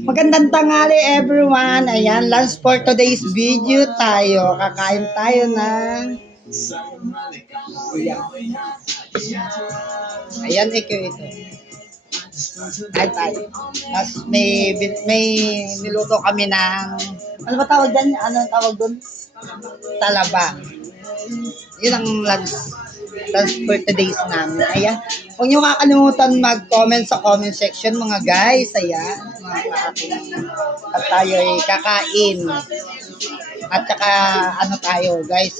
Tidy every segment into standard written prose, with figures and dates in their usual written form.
Magandang tanghali everyone. Ayan, lunch for today's video tayo. Kakain tayo ng ayan, ito. Kain tayo. Tapos may niluto kami ng ano ba tawag dyan? Ano tawag doon? Talaba. Yun ang lunch for today's namin. Ayan. Huwag niyo kakalimutan mag-comment sa comment section mga guys. Ayan. Mga kaating. At tayo ay kakain. At saka ano tayo guys.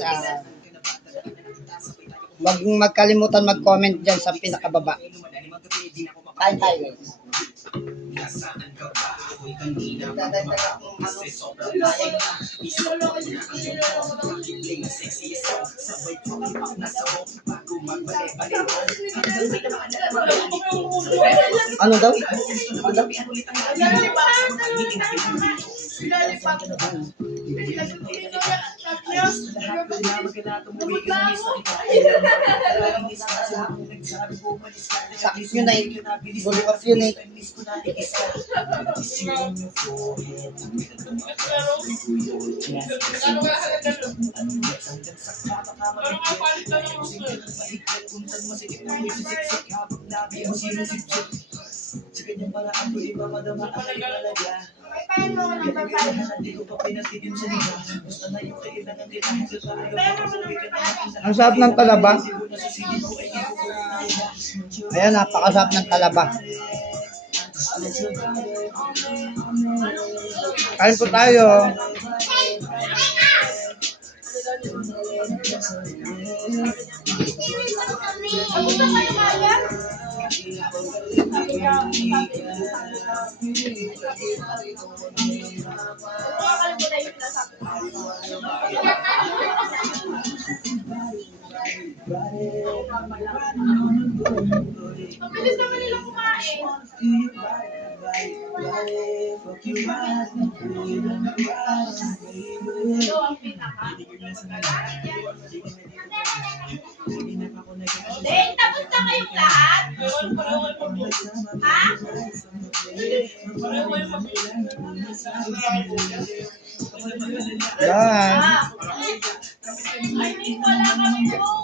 Huwag magkalimutan mag-comment dyan sa pinakababa. Kain tayo guys. Ano daw? Ano daw? Sakit yun ay gulo of yun ay sa kanyang paraan ko ipapadama ang nagalaga. ang sarap ng talaba. Ayan, napakasarap ng talaba. Kain po tayo. Mabilis naman nila kumain. Ito ang pinaka. Deng, tapos na kayong lahat? Ha? Yan. I think wala kami po.